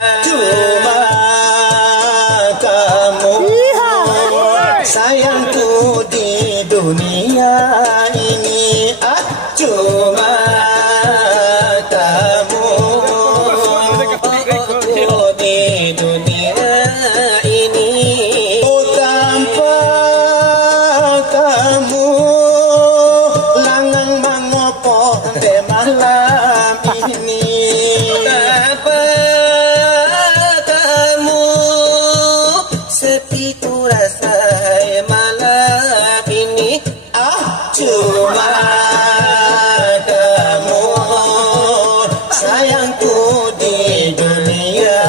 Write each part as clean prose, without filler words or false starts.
Cuma kamu sayangku di dunia ini. Cuma kamu di dunia ini. Oh, tanpa kamu langang mangopo de malam ini. Tanpa kamu sepi ku rasa malam ini. Cuma kamu sayangku di dunia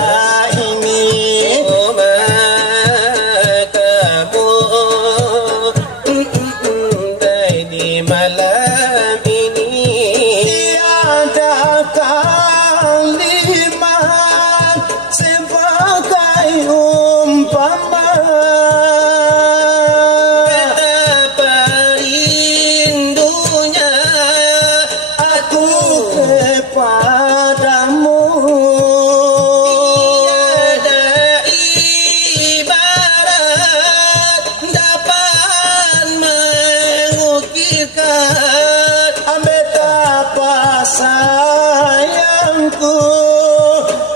ini. Cuma kamu di malam ini. Tiada kalimat sebagai umpama betapa rindunya aku kepadamu. Tiada ibarat dapat mengukirkan betapa sayangku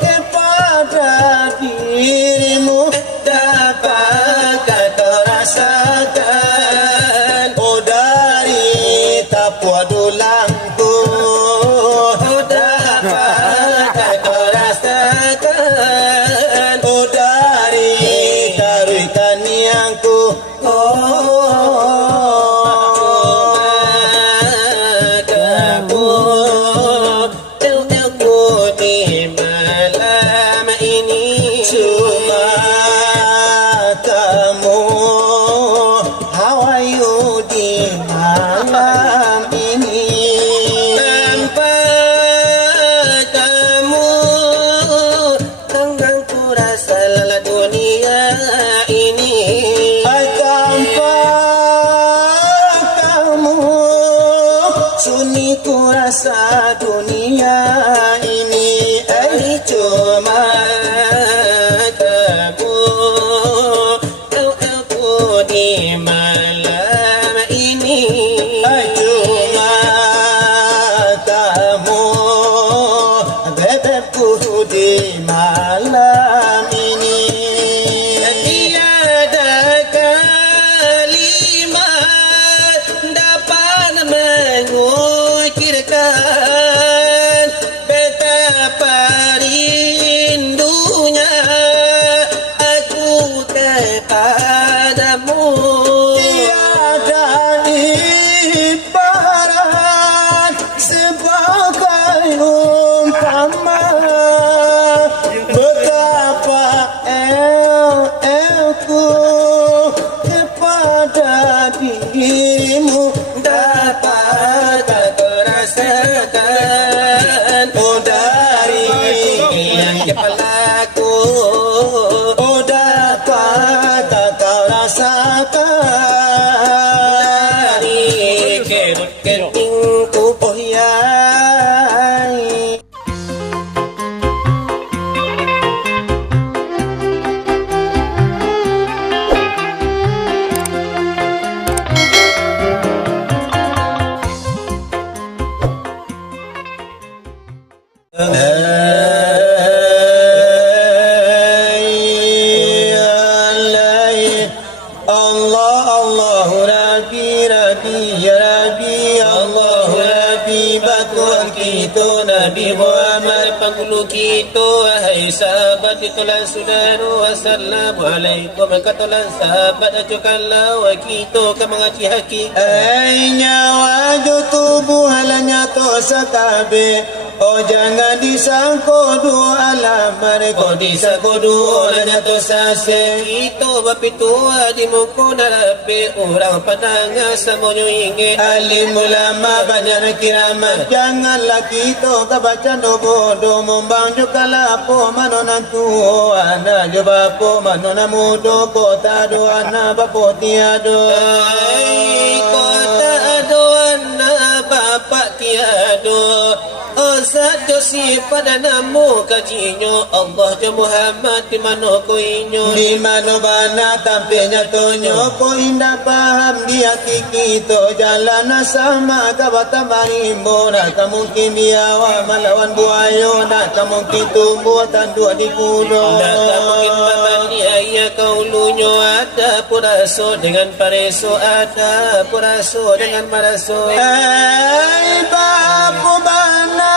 kepada dirimu. Dapatkah kau rasakan, oh dari tapua tulangku. Oh dapatkah kau rasakan, oh dari karuikan yangku. Kamu ilmu di malam ini. Cuma kamu hawayu di malam ini. Tanpa kamu tenggang ku rasa lelah dunia ini. Tanpa kamu sunyi ku rasa dunia ini. Cuma kamu aku di malam ini. Cuma kamu bebekku di malam ini. Tiada kalimat dapat mengukirkan betapa rindunya aku kepadamu. Tiada ibarat sebagai umpama betapa elku kepada dirimu. Dapatkah kau rasakan, oh dari yang kepalaku. Oh dapatkah kau rasakan dari kerut ketingku. Oh yai. Allah Allah Rabbi Rabbi ya Rabbi Allah Rabbi batul kita Nabi Muhammad pangulu kita. Hai sahabat itulah saudara, wassalamualaikum katulah sahabat acukanlah wa kita ke mengaji haki. Hai nyawa tubuh halanya to sakabe. Oh jangan disangko dua alam mereka disangko dua olanya to sase. Itu bapi tua di muka narape orang pandangan semuanya ingin. Alim ulama banyak kiramat. Janganlah kita kebaca no bodoh membang juga lapo manona tua na coba po manona mudo kota doa na bapo tiado. Kota doa na bapak tiado. Oh saja si pada namo kajinyo Allah je Muhammad di mana ko inyo di mana bana tampilnya tonyo ko indah paham di hati kita jalan sama kabata marimbo nak mungkin biawa melawan buayo nak mungkin tumbuh tanduk di kudo nak mungkin mamania ya kaulunyo ada puraso dengan pareso ada puraso dengan maraso bapu bana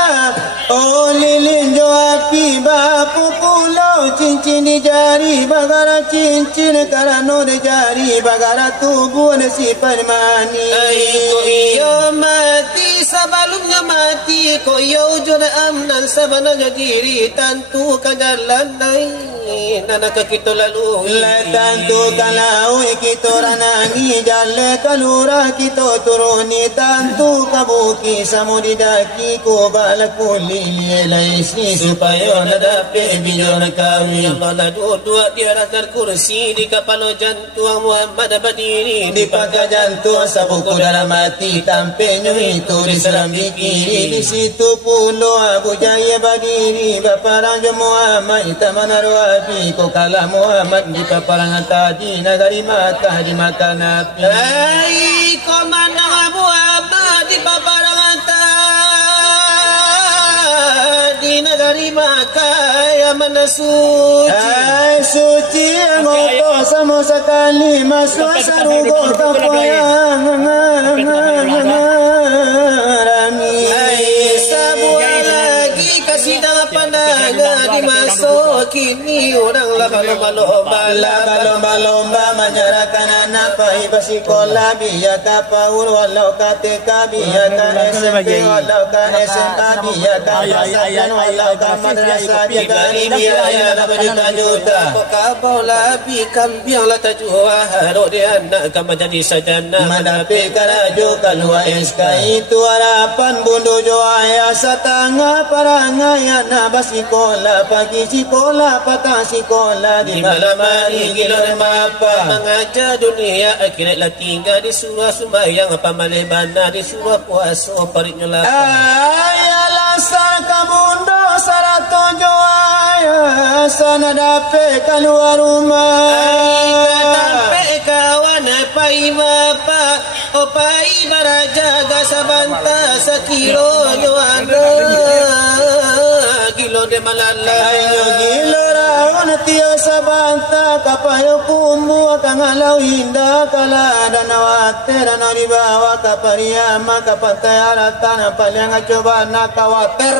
oh lilin jo api bapu pulau cincin di jari bagara cincin karano di jari bagara tubuh si permani ko iyo mati sebelumnya mati ko iyo jona amnan sebenarnya diri tentu ke jalan lain nana kita lalu tentu kalau kita ranangi jalan kalura kita turuni tentu kabuki samudi daki ko balaku lili laisi supaya nadape bijon kami Allah na dua di atas kursi di kepala jantung Muhammad berdiri di pangkal jantung sabuku dalam mati tampilnya itu di serambi kiri di situ pulau Abu Jaya berdiri baparang jo Muhammad taman arwabi ko kalah Muhammad di paparangan tadi negari Makkah di Makkah Nabi ko mana Muhammad di paparangan tadi negari Makkah yang mana suci suci ngoto sama sekali masuk sarugo kapayang kini orang lomba menyerahkan anak pai sekolah biar ka PAUD walau ka TK biar ka SMP walau ka SMK biar ka pesantren walau ka madrasah biar biaya berjuta juta kau labi kambiang la tajua haro dia anak kamu jadi sajana madapi karajo kalua SK itu harapan bundu jo ayah setengah parangai anak basikola pagi sekolah patah sekolah di malam hari gila mapa mengajar dunia akhirat lah tinggal di surah sembahyang apa malih bana di surah puasa pariknya lah ayalah sar kamundo sarato jo ayah sana dape keluar rumah dape kawan pai mapa pai barajaga sabanta sakilo yo anda gilo de malala ayo gilo rawan tio sabanta kapayo kumu kangalau indah kala danawate danari bawa kapariyama kapantayara tanah paling coba nakawater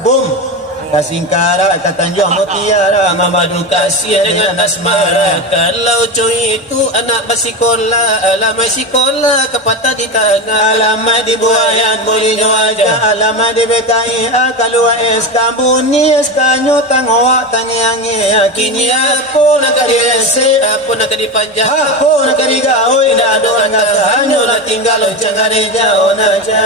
boom Kasingkara katanjung mutiara Mamadu kasih dengan asmara kalau cuy itu anak masikola alamat sekolah kepatah di tangan alamat di buayan boleh aja alamat di BKI kalau SK bunyi SK nyutang awak tangiangi kini apa nak direse apa nak dipanjang apa nak digawe dah doang hanya nak tinggal jangan jauh naja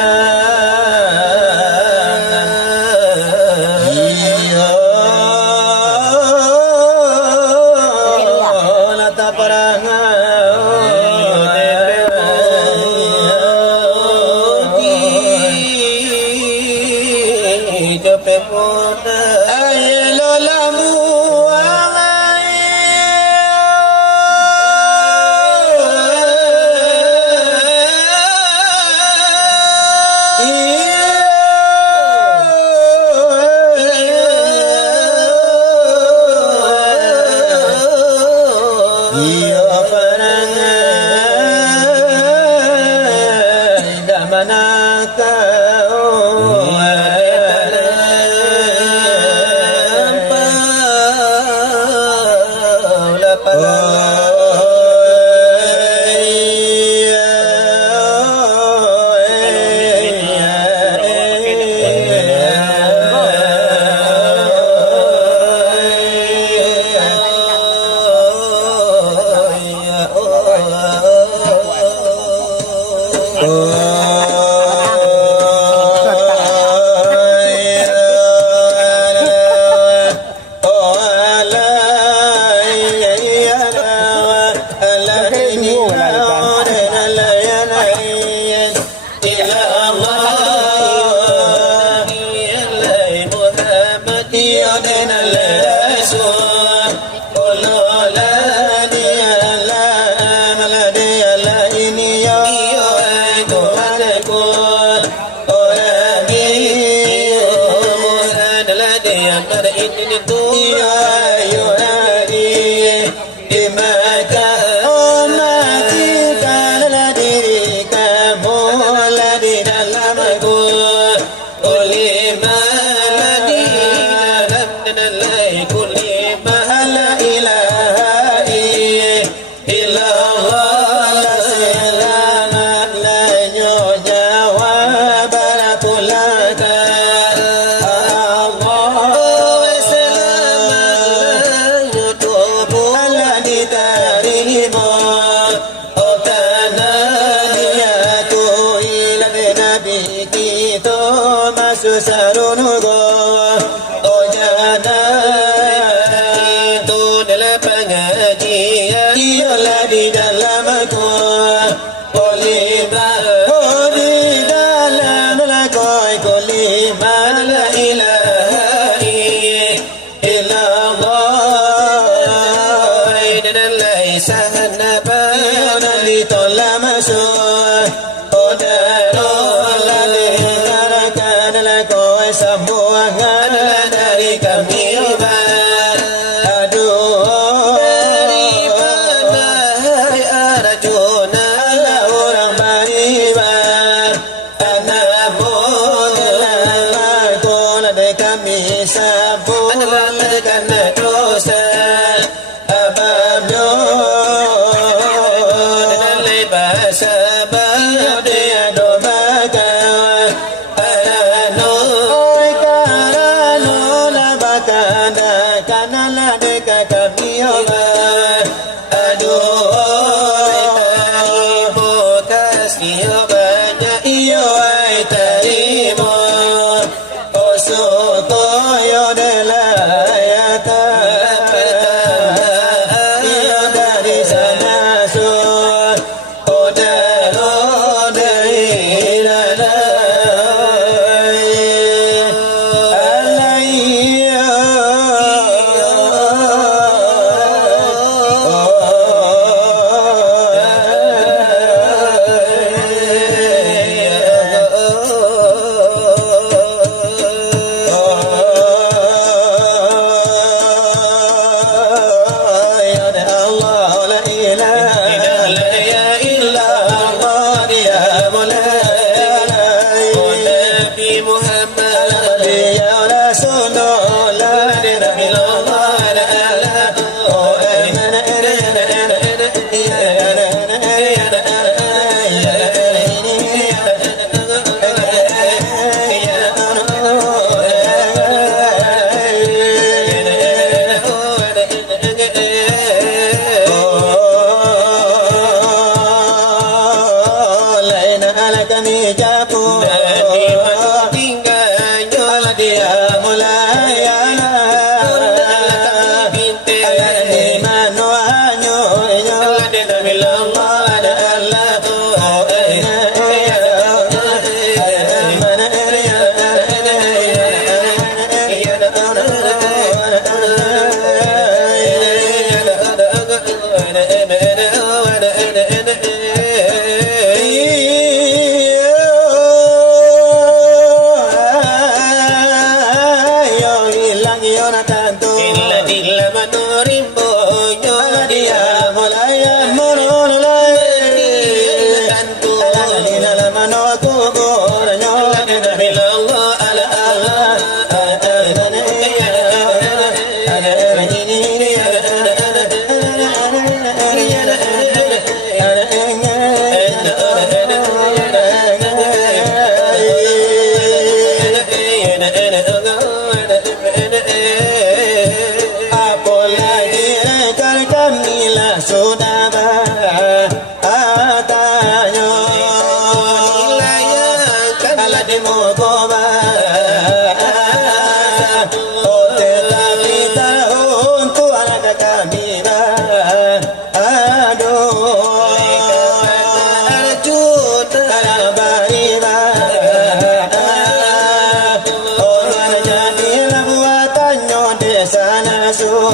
Sana so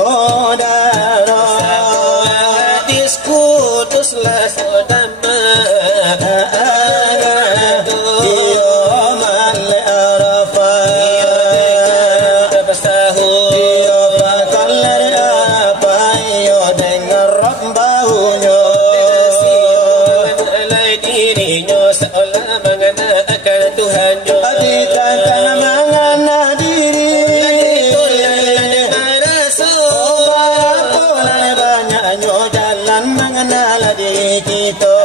oh daro hadis kuduslah sodama يوم العرفة bersahur فكل apa yo dengar bahunya alai dirinya seolah mengenalkan Tuhannya Adikan mengana diri Pola banyaknya jalan mengenal diri kita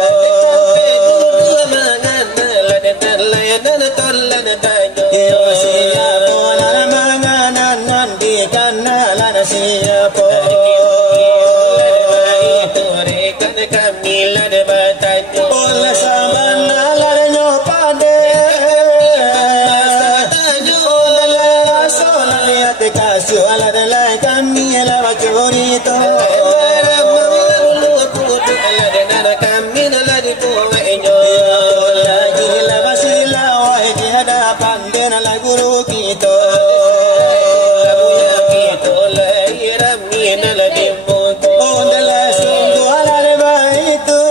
Siapa mengenal nanti kenalan siapa Oleh sabana larnya pada Oleh rasul lihat kasih Alah kami lewat cerita Lagi lepas silawah di hadapan dengan guru kita Oh dalam sungguh alal baitu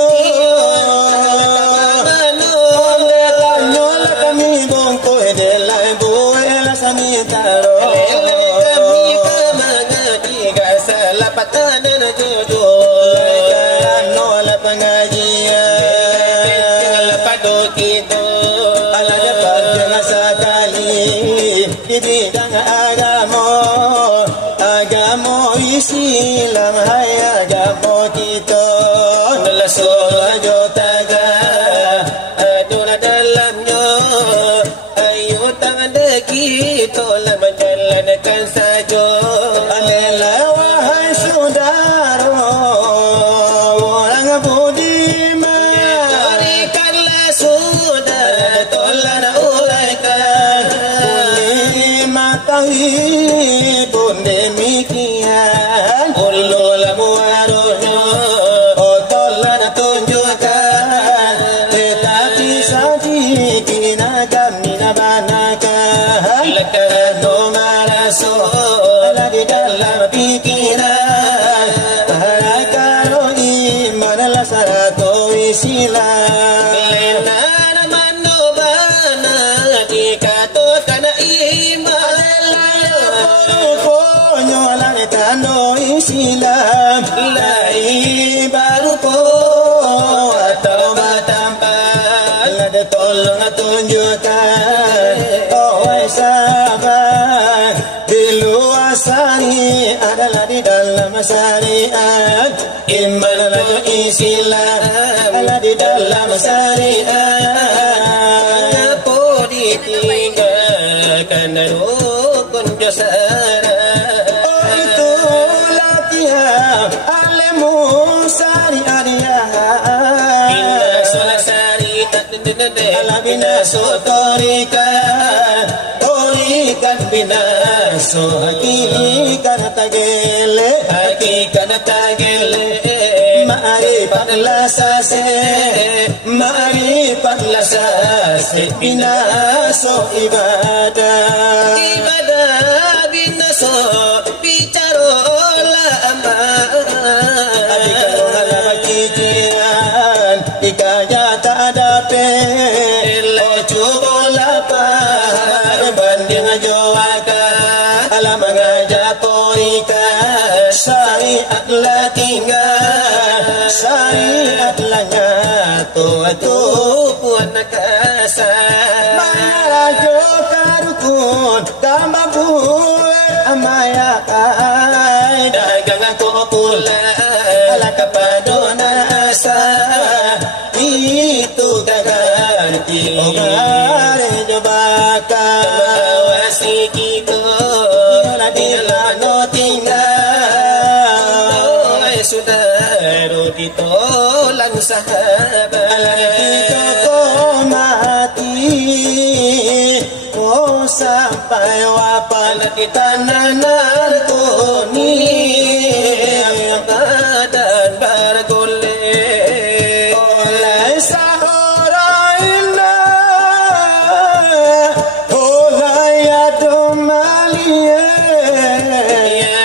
Oleh tanyolah kami bongkoi delai buela sami taro Nolah pengajian Ala dapat dengan sekali di bidang agama Islam hai agama kita Sojo taga Adulah dalamnya ayo tangan kita lah menjalankan saja Adalah wahai saudara orang budiman berikanlah saudara tolong uraikan boleh matahi pun demikian ulul muarohnya oh tolong tunjukkan tetapi sedikit kami nabanakan nomor ala di dalam pikiran kalau iman lah syarat Islam lenan manobana dikatakan iman Konyolan tano Islam lai baru ko atau batampan ada tolong tunjukkan oh sahabat di luar sari adalah di dalam syariat iman dan Islam adalah di dalam syariat apa ditinggalkan rukun jasara itulah tiap alimu syariat bina solasari ala bina torikan bina hakikat tagele hakikat tagele ma'rifat lasase bina ibadah ibadah bina bicarola amal kijian ikaya tak ada lo cubola banding jawaka alam mengajar torika syariat lah tinggal syariat lah nyatu puan nakasa Marajo karukun tambah buat amaya dagangan ko pula ala kapadona asa itu gaganti ogare jobaka mawasi kita ila dilano tinggal ay sudaro ditolang sahabat kita ko mati oh sampai wafat kita nanan kuni dan bargole oleh sahara indah oleh adumalie ya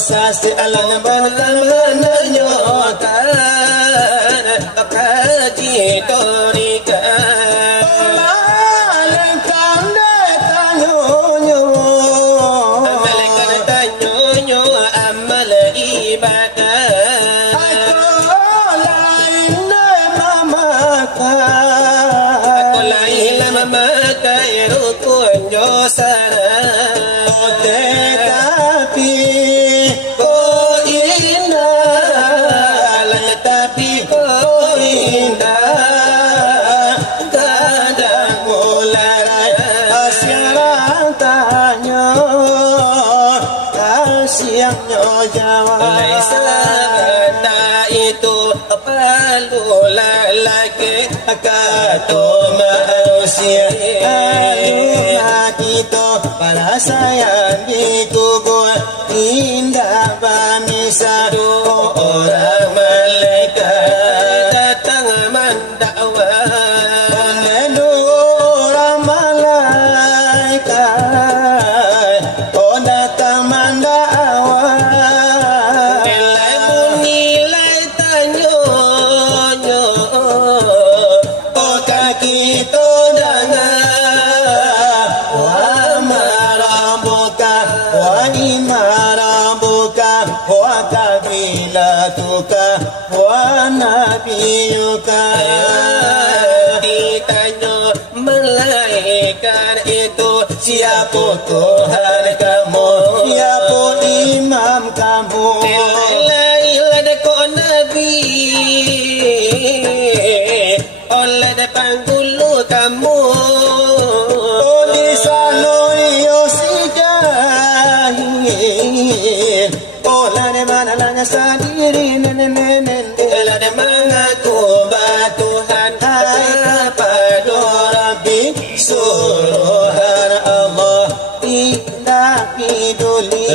sasi alam bertemanannya kaji torika malaikat tanyonyo malaikat tanyonyo amal ibadah aku lain mamakan aku lain mamakan rukunyo sana tetapi kau indah tetapi kau indah kadang mulai asyara tanya kasihannya jawab laisa kata itu perlu lelaki kata manusia rumah kita para sayang di kubur indah bamisah orang malaikat datang mendakwa orang malaikat datang mendakwa nilai nilai tanyonyo kaki to dengar wa marabuka wa imarabuka wa kabilatuka wa nabiyuka ditanya malaikat itu siapa Tuhan kamu siapa imam kamu nilai kau nabi oleh depan dulu kamu oh di sana yo si jahil oh lade mana lanya sadiri Ela de mengaku Tuhan pada Rabbi suruhan Allah tidak peduli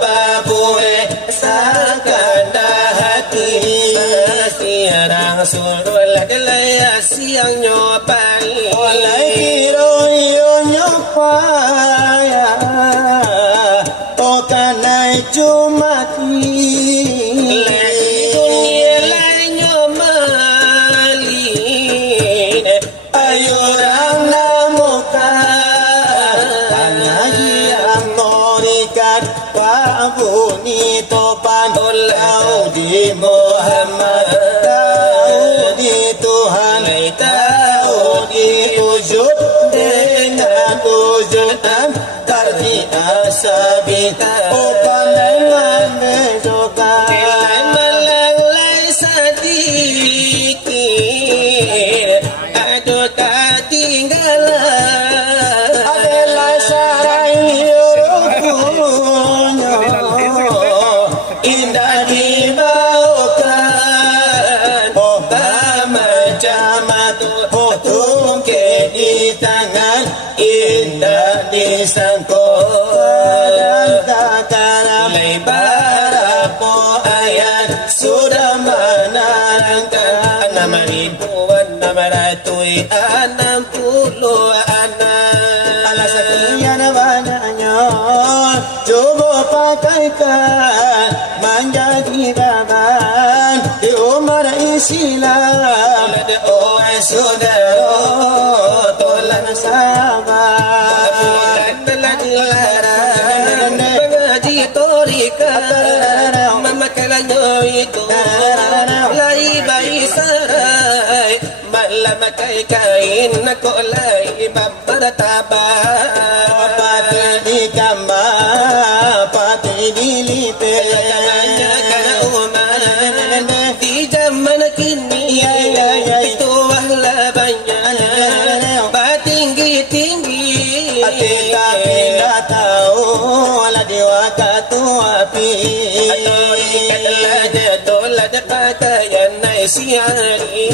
babu sakanda hati siarang surul delaya siang nyopai oleh kiro yo nyopaya oh kanai jumati dunia lain nyomalin ayo orang namukan tanah yang norikan wabuni topan kau di Muhammad kau di Tuhan kau di wujud dengan wujudan karti asabita oh pandangan besokan malalai sedikit aduh ketinggalan adalah sarai rukunyo indah dibawakan oh macam oh tungke di tangan indah disangkut dan kakaram lebar po ayat sudah menerangkan 6,666 alasan sekian banyaknya coba pakaikan menjadi bahan di umat Islam oh saudara tolong sabar mengaji torika memakalanya itu lai bayi sarai malam kai kain ko lai bertabar pati di gambar pati di lipe karena umat di zaman kini itu wahla banyak tinggi-tinggi kita tidak tahu lah di waktu api Tola de pakaian naisiari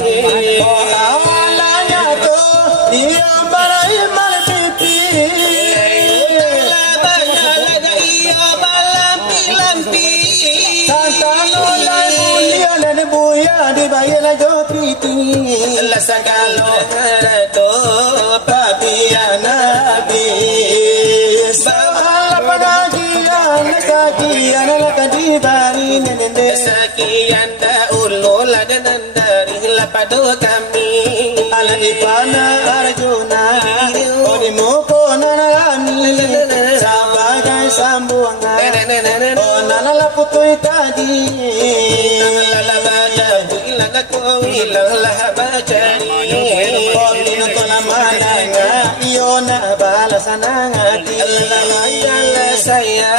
awalnya tu dia barai malpipi dibayar jopiti Lasakalo harato papi nabi sabar pengajian Sekian kadibari nende. Sekian dahulu ladanan dari lapado kami. Alipana Arjuna Odimuko nanalami Sabagai sambuangan O nanala putoy tadi Lalabada ilang ako ilang lahabadani. O minuto na mananga Iyo na balasan ang ating Alalala saya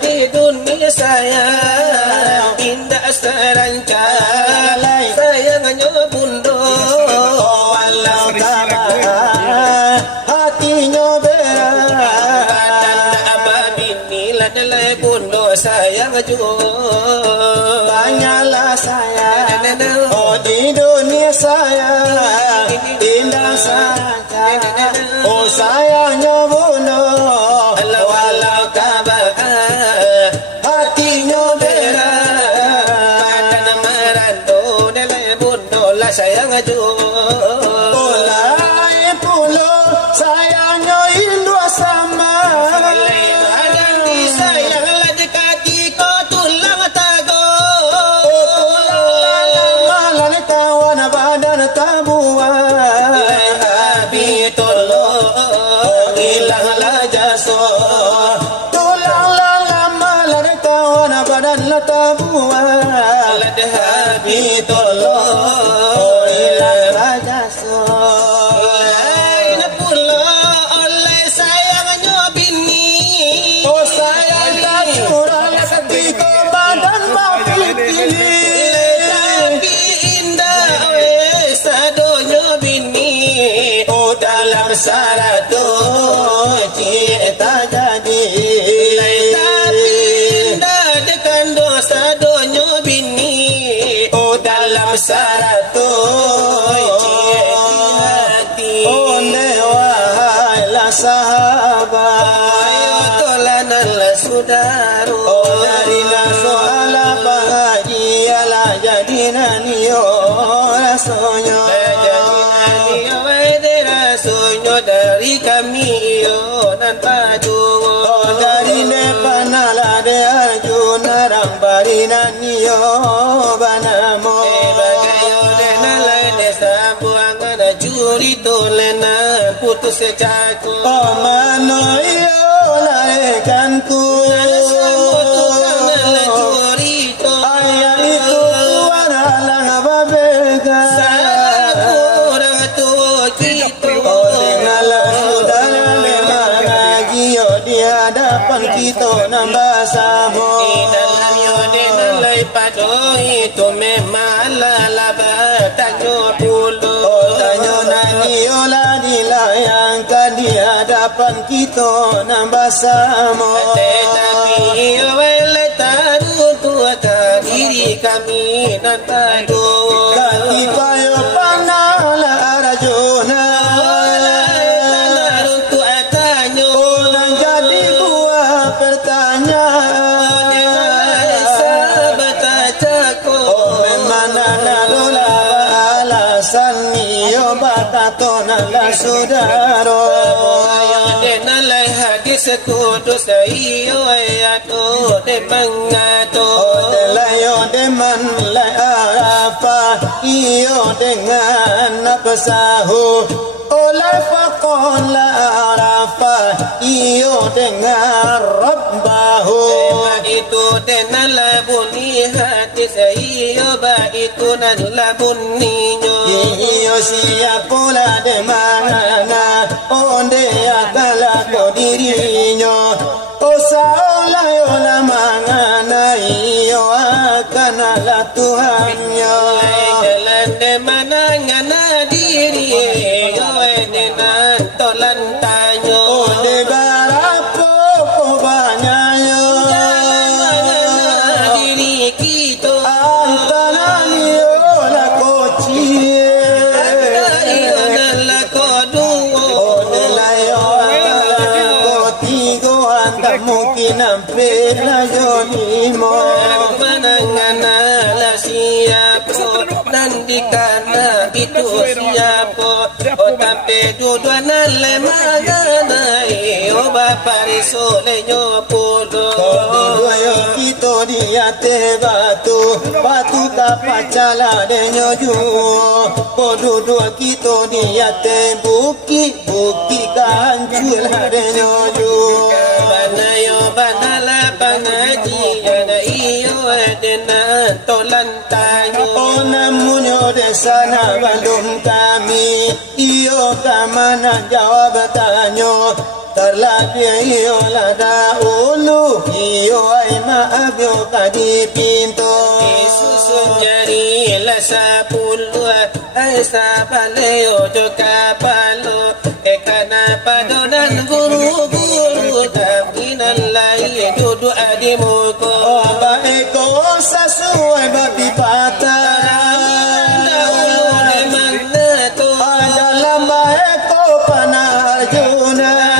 di dunia saya indah seranca sayangannya bundo. Walau tabah hatinya berat Tanda abadi nila nilai bundo sayang juga. Banyaklah saya Oh di dunia saya Indah saja Oh sayangnya bunuh Walau tabah hatinya berat Tanda merando nilai bundo lah sayang juga. Mulai pulo sayangnya indua sama Sayang lah dekati kau tulang tago. Malan tawan badan tabuan Abi tolo Hilang lajaso Tulang lalang malan tawan badan tabuan Abi tolo Hilang lajaso Ay napulo oleh sayangnya bini. Oh sayang curang ketika badan mapitili Tapi indah sadonya bini. Oh dalam saratu cita jadi Tapi indah dekan dosa donya bini. Oh dalam saratu hati. Oh wahai la sahabat Ayo tolanan lah saudara. Oh dari soala bahagia lah jadi nanio rasanya dari kami nan padu. Oh dari depan ala de Arjuna rambari nanio banamo Bagayo lena lain sabuangan juri tolena putus secaku. Oh mano iyo larekanku Ayah itu tuan alang babega Orang tua kita Oh dengarlah saudara memang agio di hadapan kita nambah samo dalam yoden lay pado itu memang lalaba tanyo pulo. Oh tanyo naniola dilayangkan di hadapan kita nambah samo Tetapi wala taru tua diri kami nan pado. Katipayo panala Arjuna Tanarun tua tanyo Oh nang jadi buah pertanyaan sahabat acako. Oh memang nalula alasan niyo batato nala sudaro Denalai hadis kudus iyo ayato de mangato. Oh delayo deman la arafa iyo dengan napasahu Oleh fakon la arafa iyo dengan rabbahu Itu denalai bunyi hadis iyo ba itu nan labunninya. Iyo siap pula de mana onde akala ko dirinya O saola yo la mangana iyo akana la Tuhannya Jalan de mana ngana diri yo enan tolan tanyo. Onde barapo ko banyayo Diri kita Antana niyo la kochie nala koduo. Onde la yo akala ko tigo anda mungkin ampela yo nimo Manangana la siap mandikan itu siapa oh tapi duduanan le manganai oh bapa risole nyopodo Yo kita dia te batu kapacala de nyoju podo dua kita dia te buki kancul de nyoju banayo banala banaji ana iyo edena tolan tayo ona munyo de sana balum kami iyo kamana jawab tanyo terlapih iyo lada ulu iyo ay maaf yo kadi pinto Yesus jari la sapulu ay sapaleo jo kapalo ekana padonan guru tapinan lai dudu adimuko oba eko sasuai babi patah adalah eko panah Arjuna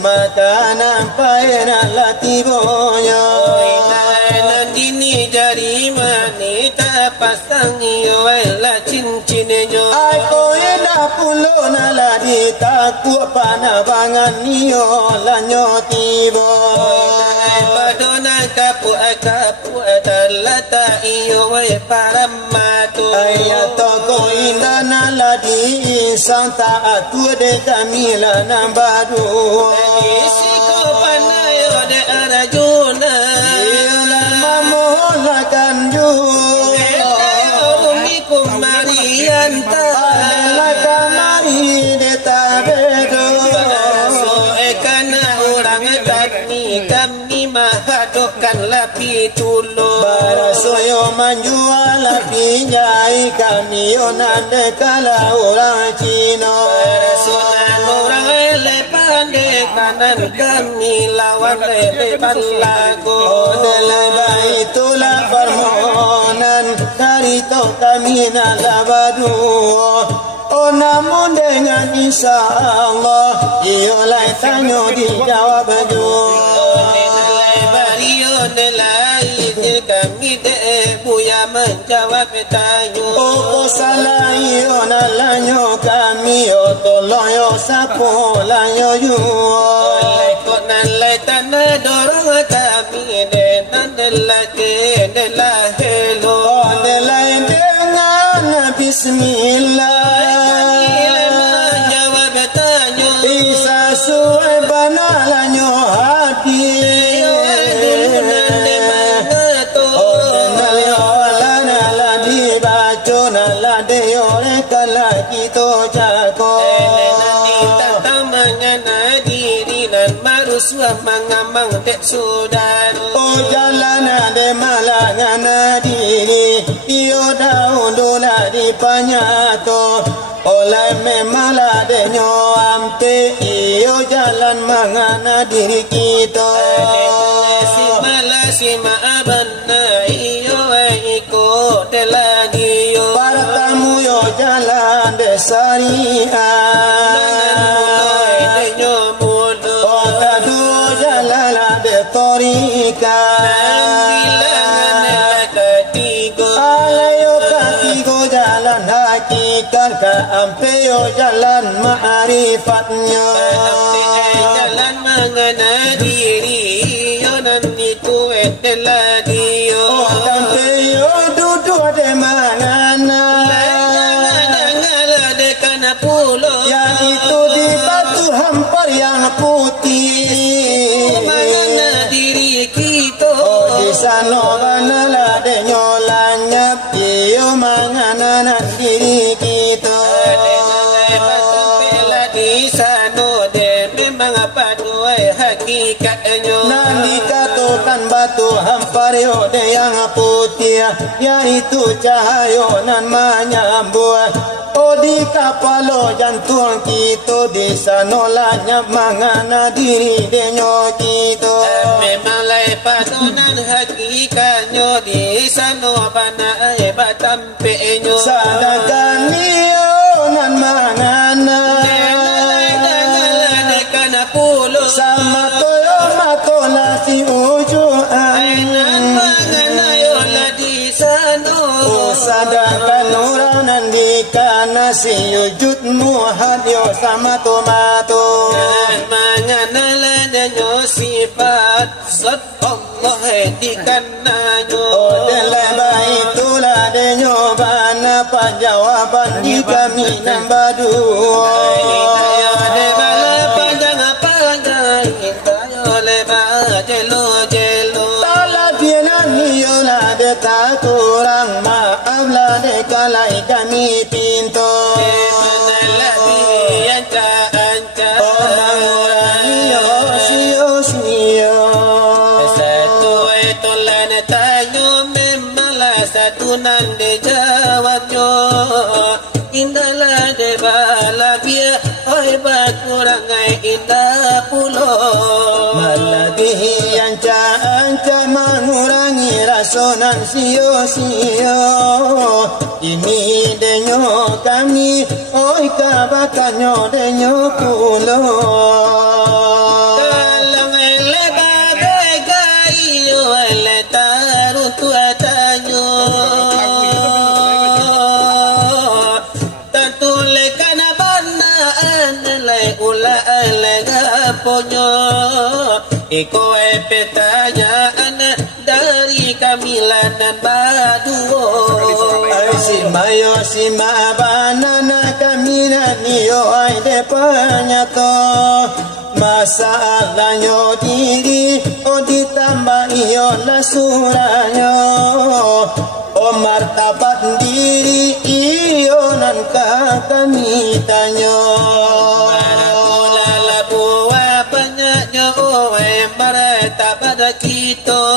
makanan paena latibonya nandini jari manita pasang iyo la cincinenyo ai koena pulo na ladi taku pana bangan iyo lanyo tibo padona kapu dalata iyo paramato ayato koina na ladi santa atu de kamila nambadu Isiko panayo de Arjuna mamola kanju Umi kumarianta la kamari de tabedo so ekana orang tani kami mahadokan lapi tulo barasoyo manjuala pinyai kami onande kala orang Cina Sonan orang lepande kanan kami lawan lepan lagu dalam baitulah permohonan dari to kami nalabadu oh namun dengan insya Allah iolah tanyo dijawab kami buya menjawab tayo oh salah iona lanyo kami oh toloyo sapo lanyo yu konan lai tanah dorong kami denan delake delahelo delai dengan bismillah jawab tayo bisa suai banalanyo hati mangamang dek saudara oh jalan de malangan diri iyo daun dola di panyato oleh memala de nyoamte iyo jalan mangana diri kita si mala si maabanna iyo iko delagi yo para tamu yo jalan de syariah torika alayo katigo jalan hakikat ka ampeyo jalan ma'rifatnya jalan mangana diri yo nanti tuet lagi yo ampeyo duduk de mangana de kana pulo yang itu di batu hampar yang putih sano banala de nyolanya iyo mangana diri kita di sano de memang apa tuai hakikatnya nanti katokan batu hampario de yang putih yaitu cahayo nan menyambut oh di kapalo jantung kita di sano lanyap mangana diri de nyo kita memang lai padunan hakikatnya di sano bana batampe nyo sadakan iyo nan mangana kana pulo sama toyo matola si bana siyujud muhad yo sama tomato Mengenal denyo sifat zat Allah dikananyo Odele baitulah denyo bana penjawaban di kami nambadu de bala panjang panjang intayo le ba jelo jelo Tala bienani yo la de kurang maaf la de kalai kami pinto Satunan de jawabnya Indahlah de bala biar oi kurang ai indah pulau Melebihi anca mengurangi rasonan sio-sio Ini denyo kami oi kabakanyo denyo pulo Kalang ele bagai yo ele taru tua tanyo Tantule kana bana anelai ula ele gaponyo Iko petanya ana dari kamilanan baduo Ay si mayo si mabanana kamina niyo ay de panyato Masalahnya diri o ditambah iyo lasuranyo O martabat diri iyo nan kami tanyo Kita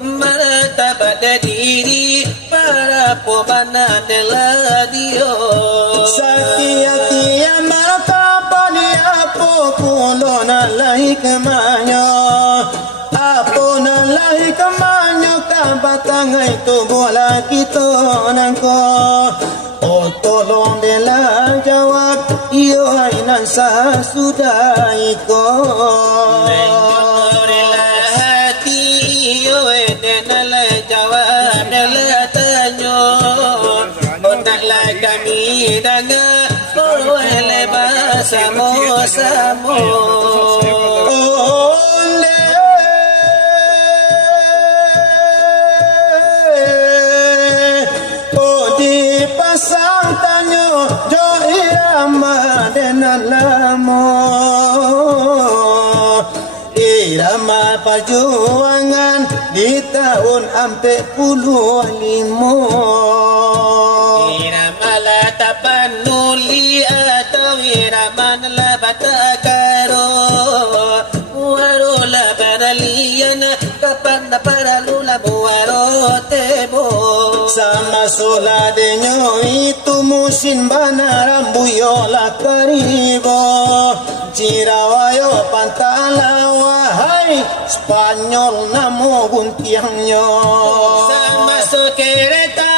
martabat diri para pemana adalah dia Sakia martabat apa kulo nalai kemanyo Apa nalai kemanyo kabatangai tu bola kita nangko Oh tolong dela jawab iyo ainan sa sudah iko Samo Ole Oh dipasang tanyo Jo irama denalamo Irama perjuangan di tahun 45 Irama la tapanuli atau irama la batakaro Warola baraliana kapan para lula buaro tebo Sama sola denyo itu musim banarambuyo la karibo Cirawayo pantalawa hai Spanyol namo guntiangnya Sama so kereta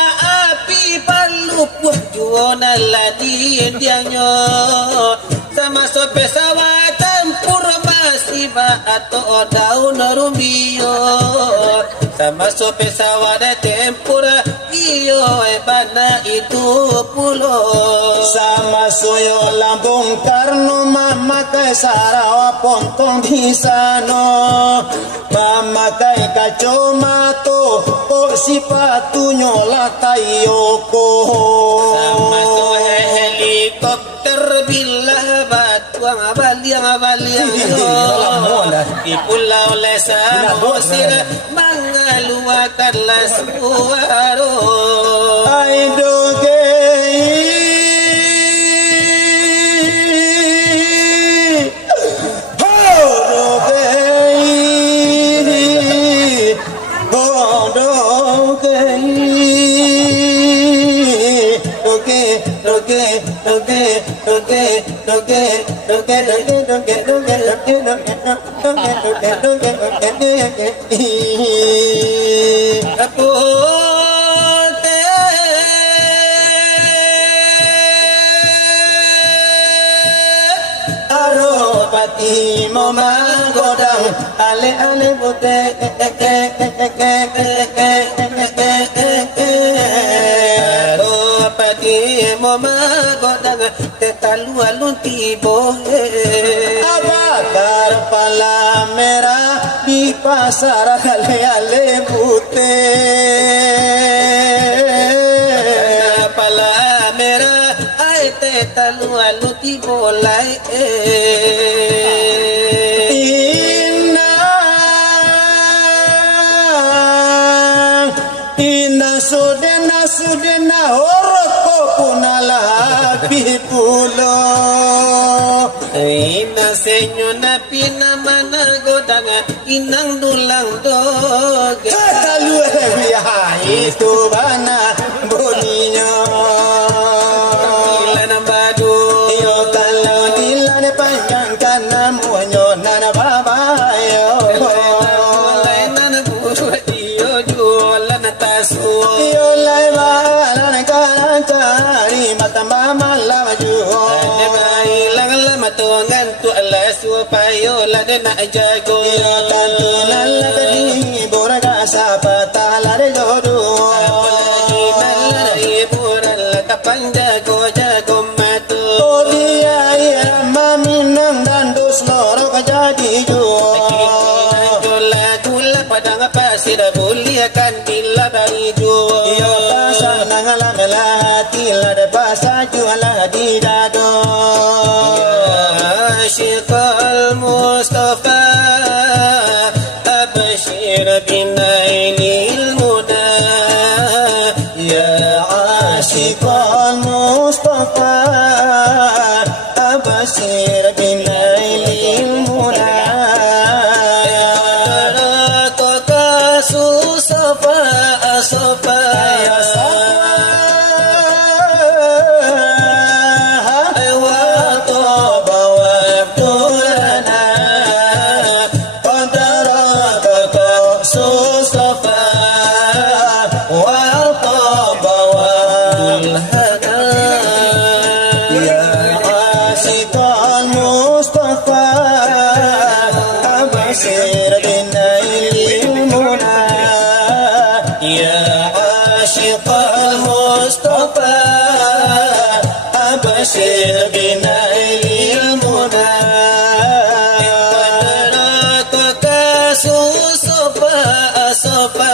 api palupuh juona ladin dianyo Sama so pesawat tempur masiba atau daun rumbio Sama so pesawat tempur iyo bana itu pulau Sama soyo lambung karno mama kay sarawa pontong di sano Mama kay kacomato o sipatunyo latayoko Sama so helikopter bilah batuang abaliang di pulau Samosir mengeluarkanlah suara Ay Pati mo magodang ale bote pati mo magodang tetalu alun tibo Abakar pala merah di pasar ale-ale putih. pala merah ai tetalu alun tibo lai Inna sudena oroko punala pipulo. Ina senyo na pinamana godang inang dulang doga. Katalu ya itu bana boninya. Ila nambadu Yo kalau dilane panjang kana monyo nana baba yo. Lainan guru dio jualan tasu. Yo lai bala kana cari mata mama laju. Ilang lamatongan tu ala supayo ladena jago. Yo tantu nalla tadi boraga sapata lare jodu. Apalagi nalla iburan kapanjago jago matu. Oh dia ya maminang dan dos loro jadi jo. Gula gula padang pasir buliakan bila barijo. Yo pasang nangala melati lada pasang jualah di dado. Asyikal Mustafa Abashir binailil muda. Ya asyikal Mustafa Abashir bin lailil muna. Kota Susafa Asafa Abashir binailil muna. Kota Susafa Asafa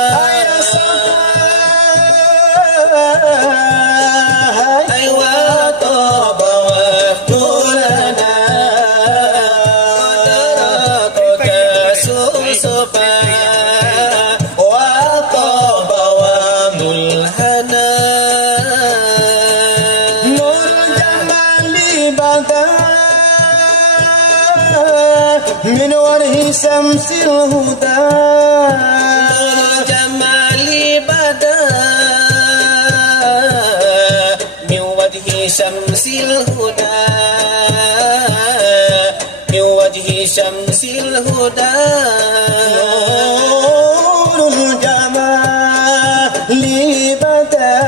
من وجه شمس الهدى جمالي بدا من وجه شمس الهدى من وجه شمس الهدى نور الجمال بدا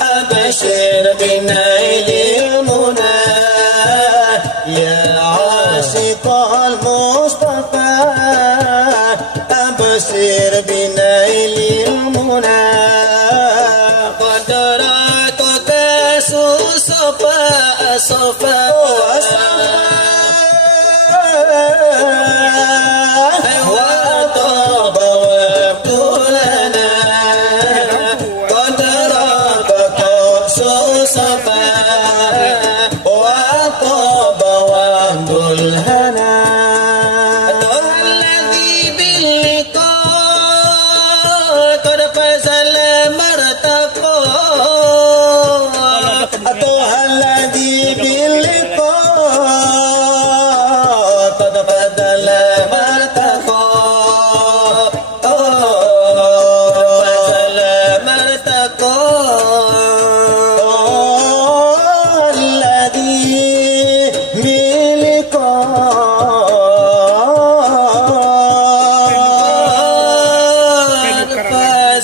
أبشر بنيل المنى يا عاشق المصطفى أبشر بنيل المنى قد رأتك صفا صفا وطاب وابتلنا قد رأتك صفا وطاب وابتلنا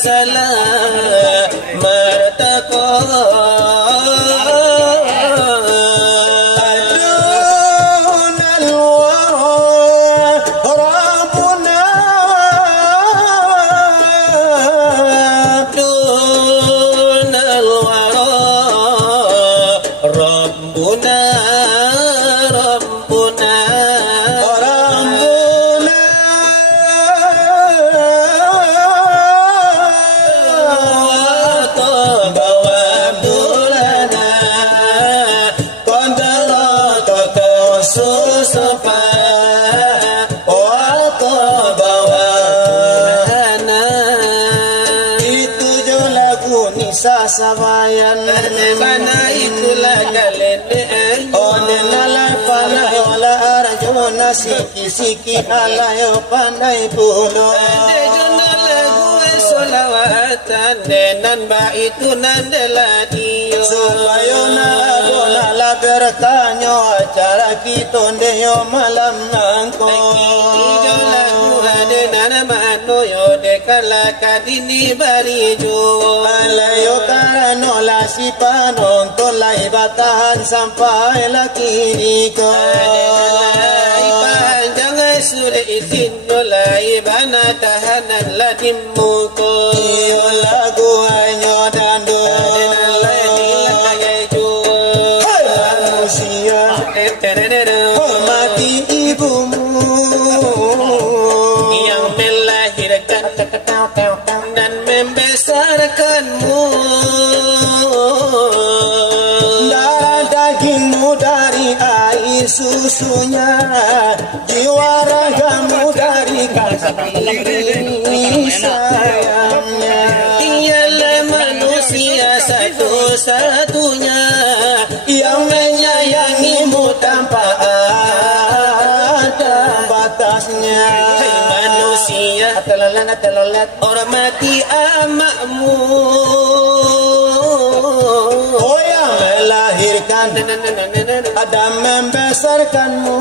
salam martaqa sabayan bana itulah kalian onenala panai wala arjuna siki alayo pandai pulo solawatan denan ba itu nandeladiyo subayona dona la bertanya acara kita ndeyo malam nangko ijo lagu adenan mano yo dekala kadini barijo alayo karano la sipanon tolai batahan sampai lakini ko jangan sure izin nolai bana tahanan ladimmu ko iyo lagu anyo dando manusia hormati ibumu yang melahirkan dan membesarkanmu darah dagingmu dari air susunya jiwa ragamu dari kasih sayangnya ialah manusia satu-satunya yang menyayangimu tanpa ada batasnya. Hai manusia, hormati amakmu. Oh yang melahirkan dan membesarkanmu.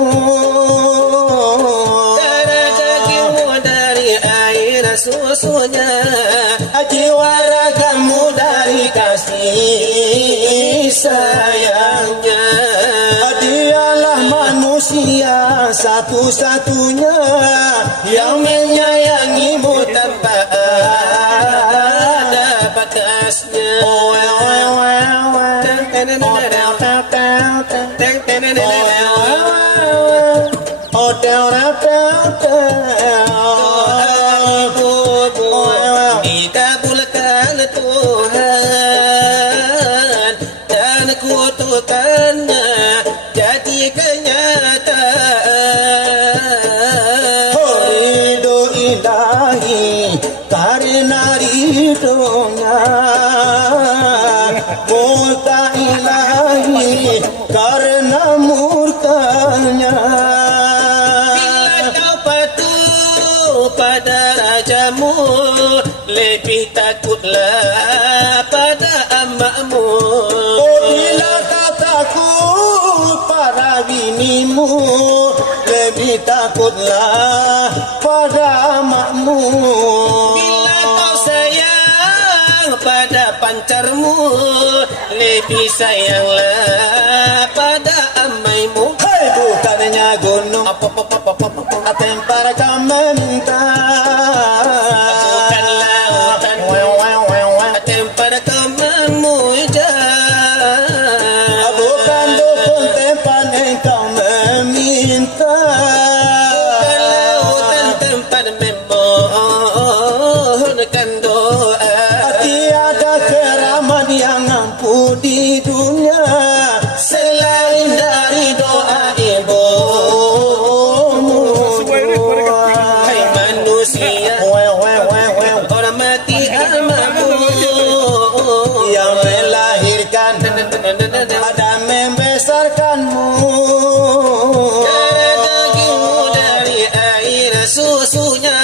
Darah dagingmu dari air susunya, jiwa ragamu dari kasih sayangnya. Dialah manusia satu-satunya yang menyayangimu tanpa ada batasnya. Dikabulkan Tuhan dan kutukannya jadi kenyataan. Ridho ilahi karena ridhonya, murka ilahi karena murkanya. Bila kau patuh pada rajamu, lebih takutlah pada amakmu. Oh bila kau takut pada binimu, lebih takutlah pada amakmu. Bila kau sayang pada pancarmu, lebih sayanglah pada amaimu. Hai bukannya gunung tempar kementar, Bukan lautan tempar kau memuja. bukan dukun tempat engkau meminta. Bukan lautan tempat memohonkan doa. Tiada keramat yang ampuh di dunia selain dari doa ibumu. Hai manusia, hormati amakmu yang melahirkan dan membesarkanmu. darah dagingmu dari air susunya,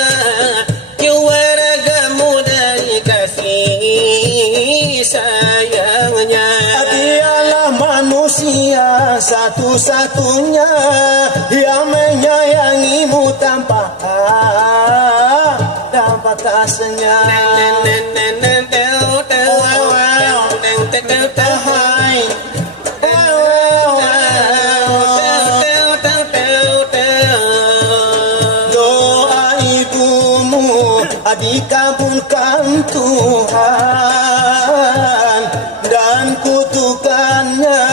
jiwa ragamu dari kasih sayangnya. Dialah manusia satu-satunya yang menyayangimu tanpa atasnya. Hai. Doa ibumu dikabulkan Tuhan, dan kutukannya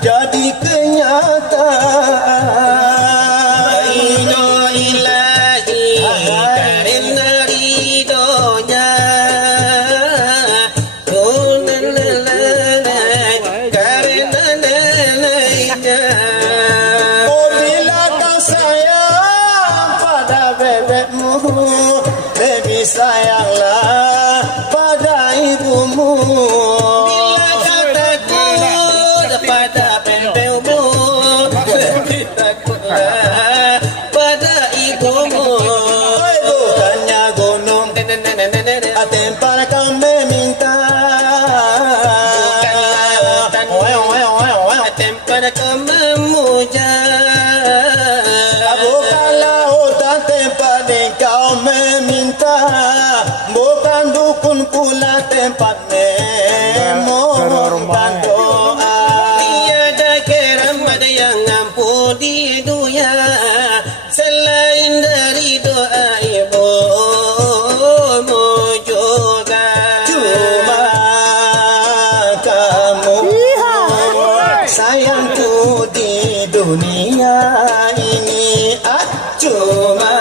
jadi kenyataan. Ridho ilahi karena ridhonya, karena lalainya. Oh, bila kau sayang pada bebekmu, baby sayanglah pada ibumu. Bila kau takut pada pempelmu, takutlah pada ibumu. Oi, bukannya gunung tempat kau meminta. Tempat kau memuja. Bukanlah hutan tempat kau meminta, bukan dukun pula tempat memohonkan doa. Tiada keramat yang ampuh di dunia selain dari doa ibumu juga. Cuma kamu sayangku di dunia ini. Cuma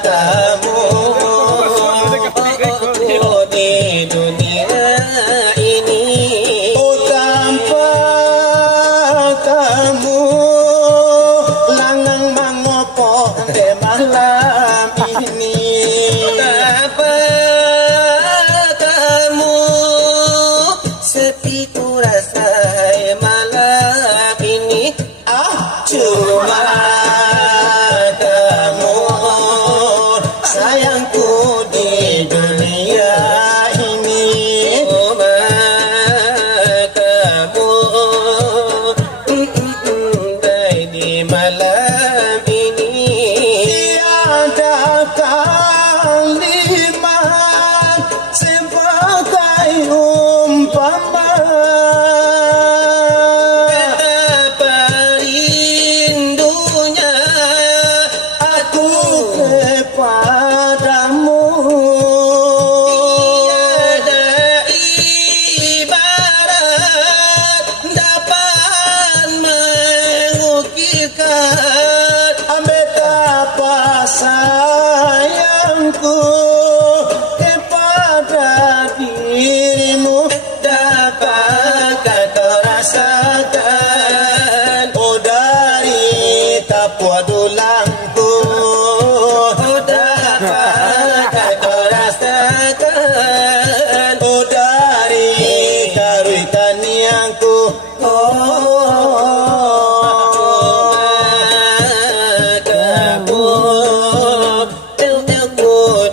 kamu di dunia ini. oh, tanpa kamu langang mangopo de malam ini. Betapa kamu sepi ku rasa malam ini. Cuma kamu sayangku di dunia ini. Cuma kamu di malam ini. Tiada kalimat sebagai umpama. Betapa rindunya Aku kepadamu. tiada ibarat dapat mengukirkan Betapa sayangku kepada dirimu, dapatkah kau rasakan. oh dari tapua tulangku. Oh, dapatkah kau rasakan. Oh dari karui taniangku. Kamu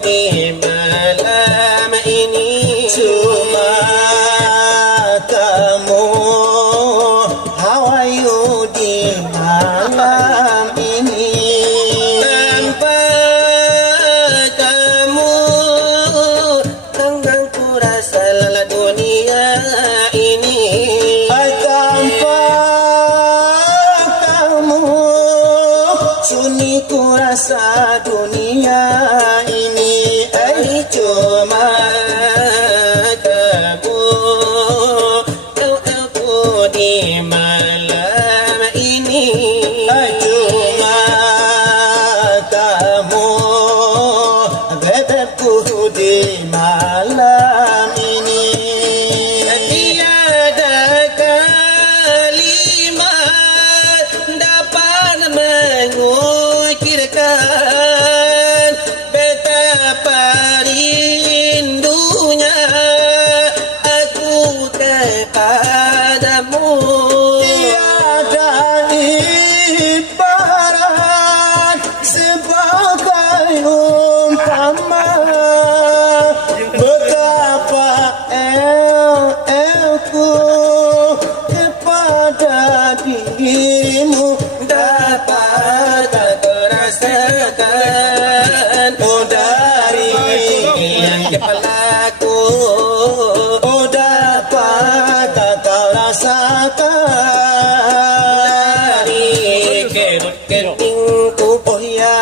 di malam ini. Cuma kamu how are you di malam ini. Tanpa kamu tenggang ku rasa lelah dunia ini. Tanpa kamu sunyi ku rasa dunia ini. Cuma Kamu aku di malam ini. cuma kamu bebekku di malam ini. Tiada kalimat dapat mengukirkan betapa rindunya aku kepadamu. Tiada ibarat sebagai umpama. Betapa elku kepada dirimu. Dapat kau rasakan. Oh, hari yang kepalaku. Oh dapatkah kau rasakan Dari kerut ketingku oh ya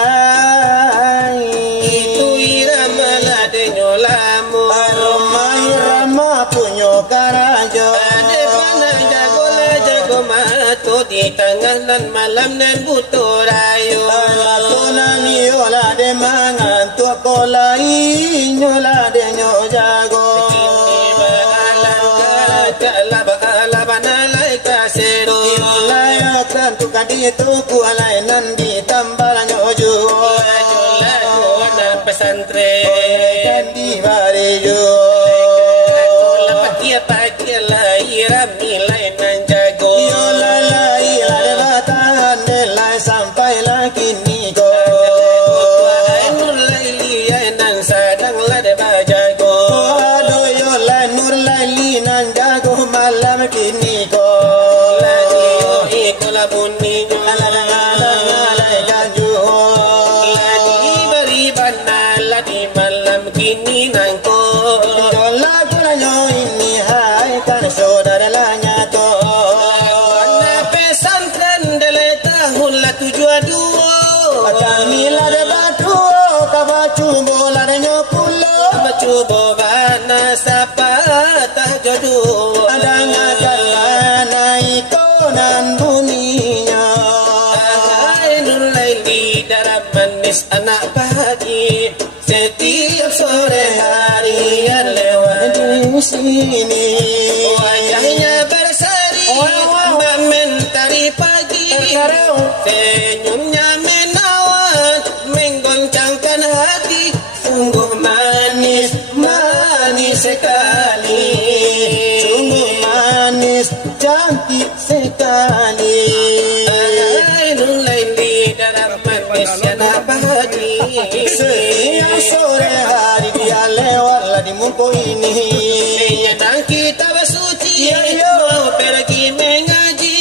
itu irama ladenyo lamu. Irama punyo karajo Ade panah jago le jago mato di tengah nan malam nan butuh rayu. Tunani ola de mangan tu kolai nyola de nyojago Layakan tu kadi tu kualai nan di tambal nyoju pesantren dan di barejo dia pakai lahiran nilai nan jago. Yola lai lai batan lai sampai lagi ni go Nur laili nan sadang lade bajago. Aduh yola nur lai nan jago malam kini go Ikola bunyi Alai ganju ladi beriban ladi malam kini nangko. Yola gula nyo ini hai kan saudara lanya to Wana pesantren dele tahun la 72. Kami la de batu kabacu bola de nyopulo Bacubo bana sapa tah jodoh. Ada ngagalana ikonan bunyinya Ainul laili darab manis anak pagi. Setiap sore hari yang lewat di sini wajahnya berseri mentari pagi. Senyumnya menawan menggoncangkan hati. Sungguh manis, manis sekali. Sungguh manis cantik sekali Ainul laili darab manis anak pagi. Setiap sore hari dia lewatlah di muka ini Menyedang kita bersuci mau pergi mengaji,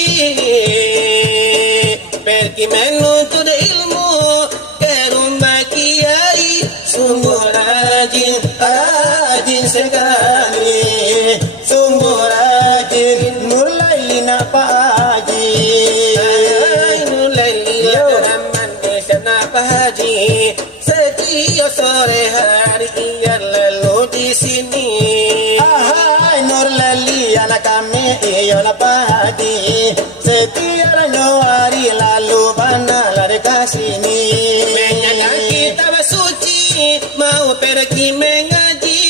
pergi menuntut ilmu ke rumah kiai. Sungguh rajin, rajin sekali Sungguh rajin Nur Lailina Pak Haji Ainul laili dalam manis anak haji. Setiap sore hari ia lalu di sini. Ahai Nur Laili anak kami Iyola Pak Haji Setiap hari lalu panalah dekat sini Menyadang kita bersuci mau pergi mengaji,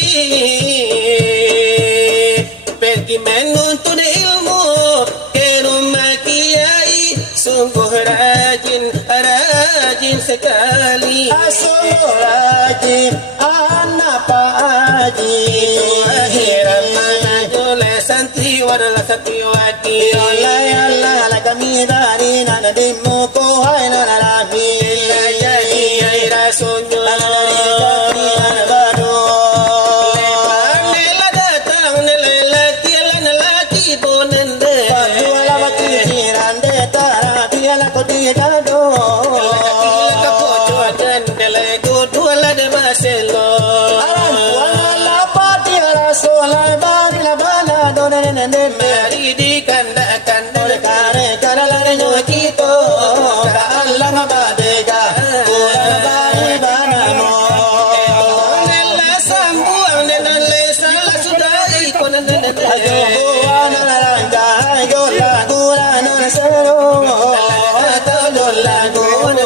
pergi menuntut ilmu ke rumah kiai. Sungguh rajin, rajin sekali. Sungguh rajin anak Pak Haji Akhiran mana jole santriwara santriwati. Yola yola la kami dari nana di muka hai nana lami Jadi ai rasunyo. Nana baru Nela datang nela laki bonen de. Paduala bati jiran de tara biala ko di dado Aran wala pati ala sola bari la bala done ne ne kare kare la ne kito ka Allah mabadega ora bari bana mo ayo buana la ranga ayo la gura no sero ayo la gura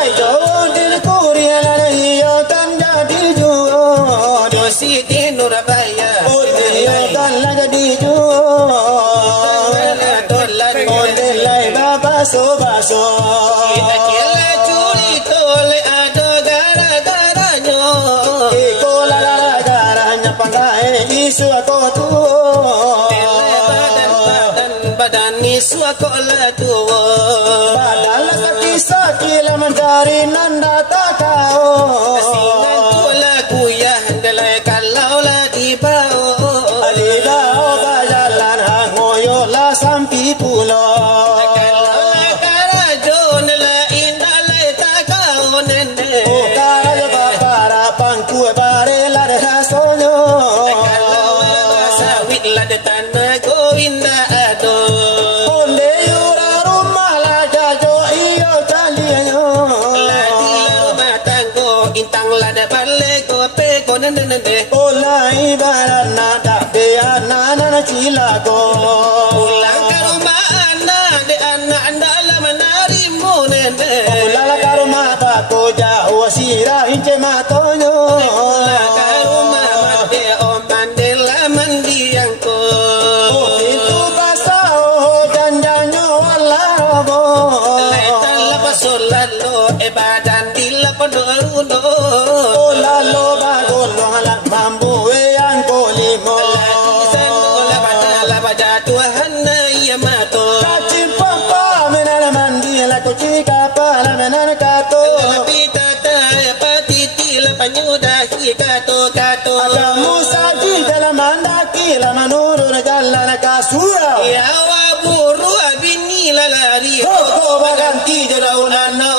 ayo dil kuria la yo tanda dil ju oh yo tanda jadi ju onde lai baba so baso iko la garanya pangai isu aku tu badan isu aku la tuwo. padahal sakit la mencari nanda takao Sinan tuala kuyah dalai kalau la dibao. adida obajalan hangoyo la sampi pulo Kalau la karajon la inalai takao ne. nende. O karajo para pangku bare la de hasonyo. Kalau sawit la de tanah govinda ado. Onde yura rumah la jajo iyo calianyo. Lagi rumah tanggo intang la de bale go pe go nende. Olai barana da de anana cilago. Pulang ke rumah anak de anak dalam menarimu nende. Ulala karuma ta ko jauh sira ince matonyo. Pulang ke rumah mate om mandela mandiangko. Oh itu basao janjanyo wala robo. Laitan lepas solat lo badan di lepas doa. Oh lalo bagolo halak mambu yang kolimo. Kacim pampa menala mandi la kucika pala menana kato. Kamu saji dalam mandaki la manuru na jalan kasura. Ya wa buru abini la lari. Oh baganti jauh nana.